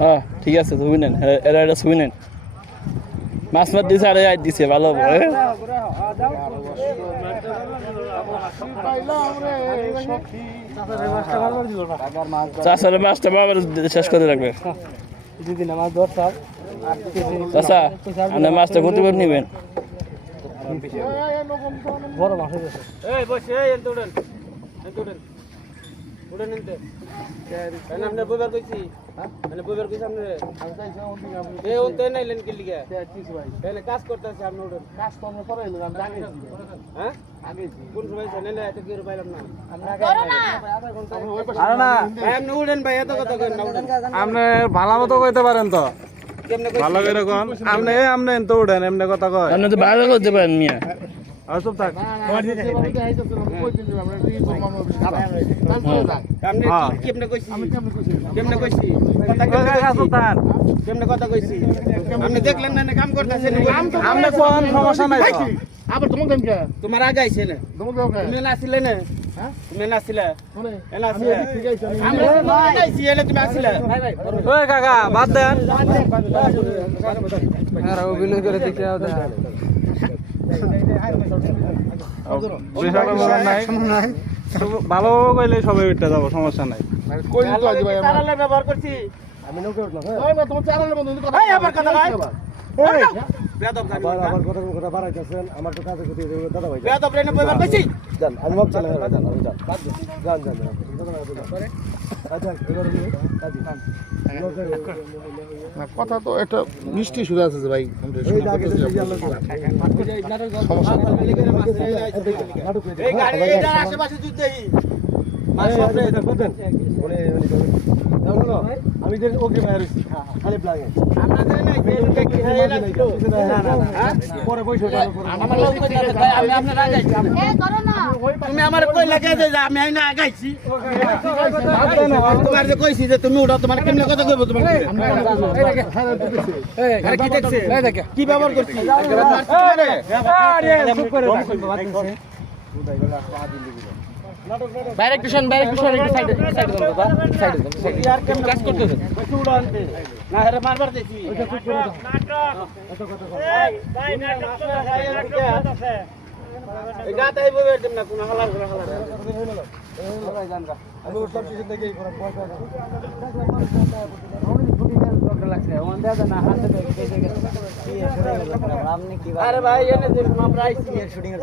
হ্যাঁ ঠিক আছে ছবি নেন এরা এটা ছবি নেন মাছ মাছ দিছে আরে দিছে ভালো চাষারে মাছটা বাবার শেষ করে রাখবে চাষা আপনার মাছটা কত করে নেবেন বড় মাছ আপনার বইবার কইছি মানে বইবার কইছি আপনি এ ওতে নাইলেন কি লিগা তাহলে কাজ করতেছে আপনি ওটা কাজ তো আমরা পরে এলাম আমি আগে হ্যাঁ আগে কোন সময় জানেন না এত কি পাইলাম না আরে না ভাই আপনি উড়েন ভাই এত কথা কইন না উড়েন আপনি ভালো মতো কইতে পারেন তো কেমনে কইছি ভালো করে কোন আপনি তো উঠেন এমনি কথা কয় আপনি তো ভালো করতে পারেন মিয়া আর চুপ থাক আপনি কেমনে কইছি কেমনে কইছি কথা চুপ থাক কেমনে কথা কইছি আপনি দেখলেন না কাম করতেছেন আপনি কোন সমস্যা নাই তো আবার তোমার কেন কে তোমার আগে আইছে না তোমার কেন কে তুমি না আসলে না তুমি না আসলে শুনে এনা আসলে আমরা আইছি এলে তুমি আসলে ওই কাকা বাদ দেন আর অভিনয় করে দেখতে আও দেন ভালো কইলে সবাই উঠতে যাবো সমস্যা নাই কই দিতে আজি ভাই চালালে ব্যবহার করছি আমি নৌকা উঠলাম ওই না তোমার চালালে বন্ধু কথা এই আবার কথা ভাই বেয়াদব জানি আবার কথা বাড়াইতেছেন আমার তো কাজে ক্ষতি হয়ে দাদা ভাই বেয়াদব রেনে বইবার কইছি জান আমি মাপ চালাই জান আমি জান জান কথা তো একটা মিষ্টি শুরু আছে যে ভাই এই গাড়ি এটার আশেপাশে যুদ্ধ দেই মাছ সবরে এটা করতেন আমি যে ওকে বাইরে খালি প্লাগে আমরা দেই নাই যে কি হয় না পরে পয়সা আমার লোক কই আছে ভাই আমি আপনার আগে আইছি তুমি আমার কই লাগে যে আমি আইনা আগাইছি তোমার যে কইছি যে তুমি উড়াও তোমার কেমনে কথা কইবো তোমার আরে কি দেখছে কি ব্যবহার করছি ব্যারেকশন একটু সাইডে দেন বাবা সাইডে দেন यार কেমনে কাজ করতেছ কইছি উড়ানতে না হেরে মারবার দিছি ভাই নাটক এই গাতে এই বইবে দিন না কোন হালার করে হালার আমি সব কিছু দেখে করা আরে ভাই এনে দেখুন আমরা আইছি শুটিং এর